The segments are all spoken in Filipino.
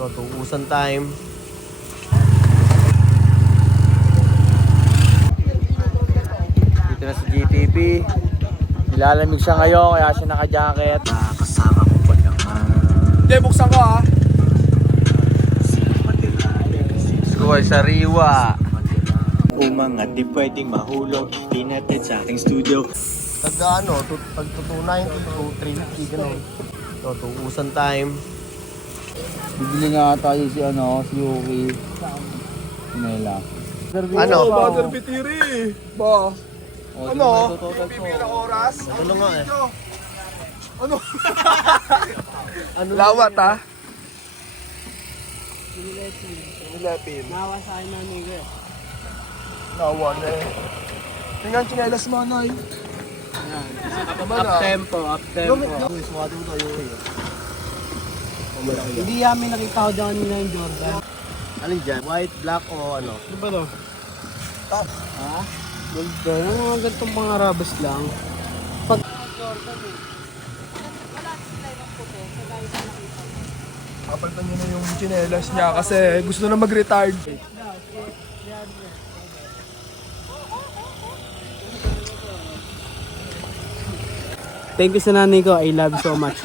So, tuusan time. Dito na si GTP. Nilalamig siya ngayon kaya siya naka-jacket. Kasama ko pa naman. Hindi, buksan ko ha. Suway sariwa. Kung mga di pwedeng mahulog, pinatid sa ating studio. Tag ano, tag 290 to 350 ganun. So, tuusan time. Bibili nga tayo si Yuki. Nela. Ano? Brother Bitiri. Ba? Ano? Bibigyan ng oras? Ano nga eh? Ano? Ano Lawat ha? Nilepin. Nawa sa akin na nigga eh. Nawa na eh. Tingnan chinelas mo, Noy. Up tempo, up tempo. Suwado mo tayo eh. Hindi namin nakita ko dyan kanina yung Jordan. Alin dyan? White, black o ano? Ano ba to? Top. Ha? Jordan. Ang mga ganitong mga rabas lang. Pag... Kapalitan niya na yung chinelas niya kasi gusto na mag-retard. Thank you sa nanay ko. I love you so much.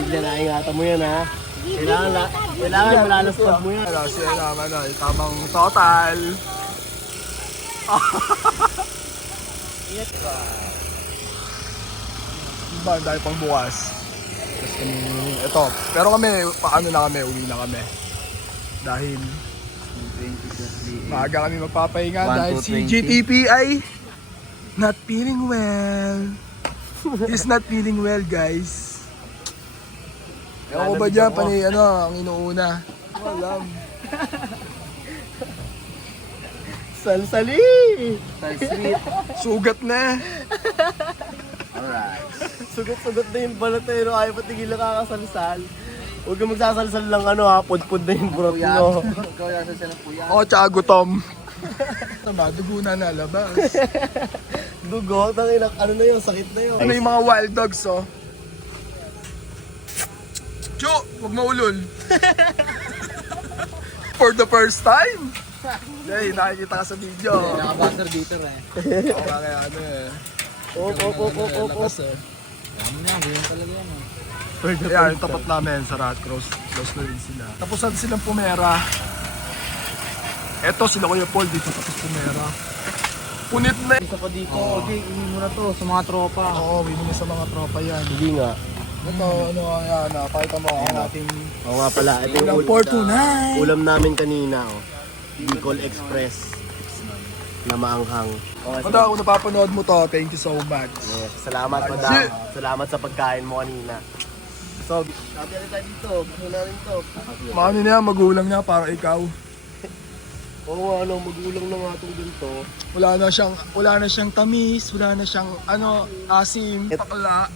Bigla na ingatan mo yan ha. Kailangan malalaspag mo yan. Ano, siya naman na, tamang total. Diba, ang dahil pang bukas. Tapos kami, ito. Pero kami, paano na kami, uwi na kami. Dahil, maaga kami magpapahinga dahil si GTP ay not feeling well. He's not feeling well, guys. Ewan ko ba dyan, panay ang inuuna? Walang. Salsali! Salsweet. Sugat na. Alright. Sugot-sugot na yung balat eh. No? Ayaw patigil na kakasalsal. Huwag kang magsasalsal lang pudpud na yung burot mo. Ikaw yata siya ng puya. O, tsaka gutom. Tama, dugo na nalabas. Dugo, ano na yun, sakit na yun. Ano yung mga wild dogs, oh? Chu, huwag maulol. For the first time. Hey, nakikita ka sa video. Naka-buzzer dito eh. Oo, kaya ano eh. Op. Ano na, ganyan talaga yan eh. Kaya yung tapat namin sa Rat Cross. Close na rin sila. Tapos saan silang pumera? Eto, sila Kuya Paul dito tapos pumera. Punit na eh. Isa pa dito, okay, iwi mo na to sa mga tropa. Oo, winning sa mga tropa yan. Hindi nga. Ito, ano, ayan, pakita mo ang ating Oo nga pala. Ito yung ulam for tonight. ulam namin kanina. Oh. Bicol Express. Na maanghang. Okay, Mada, kung napapanood mo to, thank you so much. yes. Salamat, madam. Salamat sa pagkain mo kanina. So, sabi na tayo dito. Gusto natin to. Maano niya, magulang niya, parang ikaw. Oo, magulang na nga itong ganito. Wala na siyang tamis, wala na siyang asim, pakla.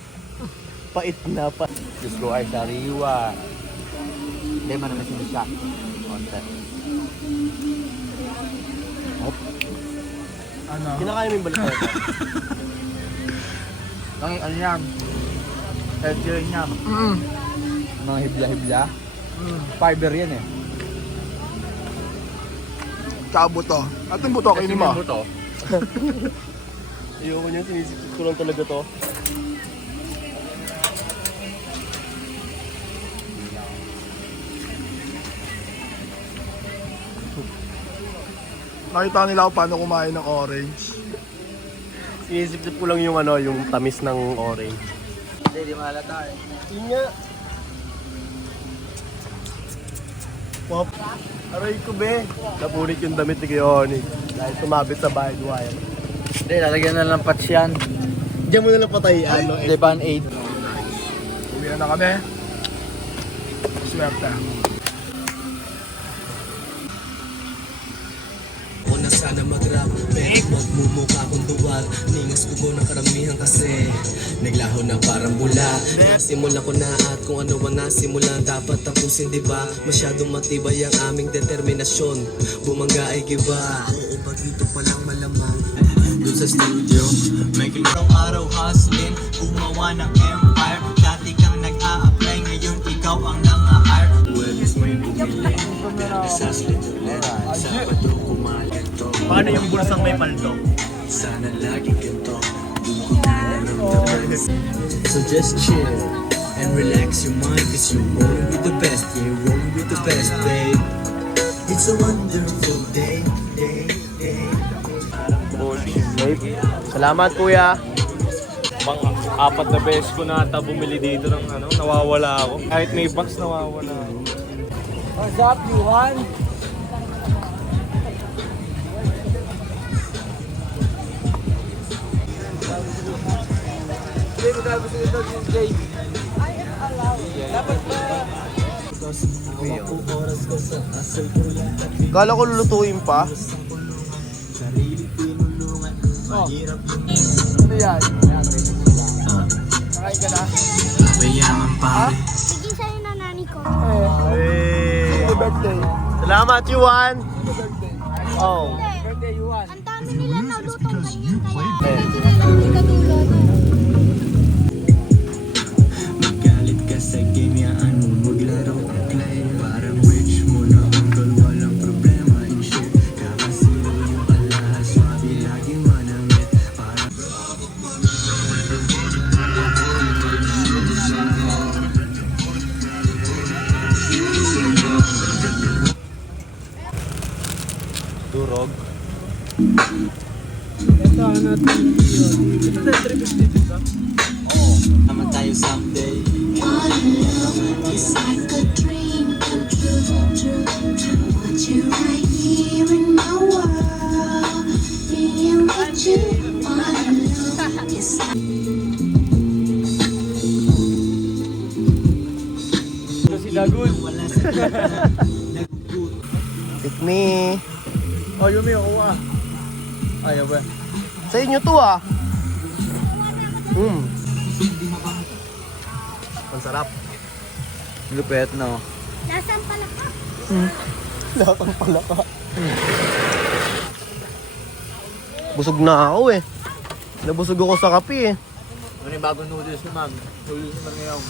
Pait na pa. Diyos ko ay sariwa. Hindi, marami siya. Konti. Ano? Kinakain mo yung balik tayo. Ano yan? Healthy rin yan. Mga hibla-hibla. Fiber yan eh. Tsaka buto. At yung buto, kainin mo. Ayoko niya, sinisipit ko lang talaga to. Nakita nila ako paano kumain ng orange. Sinisipit ko lang yung yung tamis ng orange. Hindi mahalata eh. Yun nga. Pop. Aray ko be. Napunit yung damit ni Keone. Dahil tumabit sa barbed wire. Hindi, lalagyan na lang patch yan. Diyan mo na lang patayan. Hindi, Band-Aid. Uwi na kami. Swerte. Ako na sana mag-rap, pero magmumukha akong duwag. Ningas ko ng karamihan kasi naglaho na parang bula. Simula ko na at kung ano ang nasimulan dapat tapusin, diba? Masyadong matibay ang aming determinasyon. Bumangga ay giba. Oo ba dito palang malamang doon sa studio, making araw-araw hustling, gumawa ng empire. Dati kang nag-a-apply, ngayon ikaw ang nang-a-hire. Well, it's my Saslit ulit, Sabado kumalito. Paano yung bulsang may paldo? Sana laging ganito, doon ko nararamdaman. So just chill and relax your mind, cause you're rolling with the best, yeah, you're rolling with the best, babe. It's a wonderful day, day, day. Babe, salamat kuya. Apat na beses ko na ata bumili dito ng ano, nawawala ako. Kahit may box, nawawala ako. What's up, Yuhan? Kala ko lulutuin pa. Ano yan? Nakain ka na? Mayaman pare. Bigyan sa'yo na nani ko. Hey. Happy birthday. Salamat, Yuan. Happy birthday. Oh. Birthday, Yuhan. Ang dami nila nalutong ganyan kaya hindi katulad. Magalit ka sa game, yaan mo maglaro ang play. Parang rich mo na uncle, walang problema in shit. Kakasiro yung alahas, swabe laging manamit. Parang Durog. naman tayo someday. It's like a dream come true. Want you right here in my world. Being with you all alone. It's like Ito si Dagul. Pick me. Oh, Yumi, ako ah. Ayaw ba? Sa inyo to ah. Ang sarap. Lupet, no? lasang palaka. Lakang pala ka. Busog na ako eh. Nabusog ako sa kape eh. Ano yung bagong noodles ni ma'am? Noodles naman ngayon.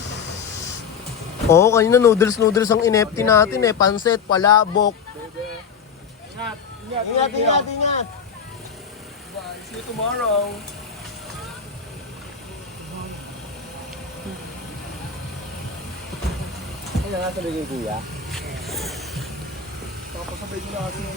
Oo, kanina noodles ang inepti natin eh. Pansit, palabok. Ingat. See you tomorrow. Ano nga sabi kay kuya? Papasabay ko na kasi yung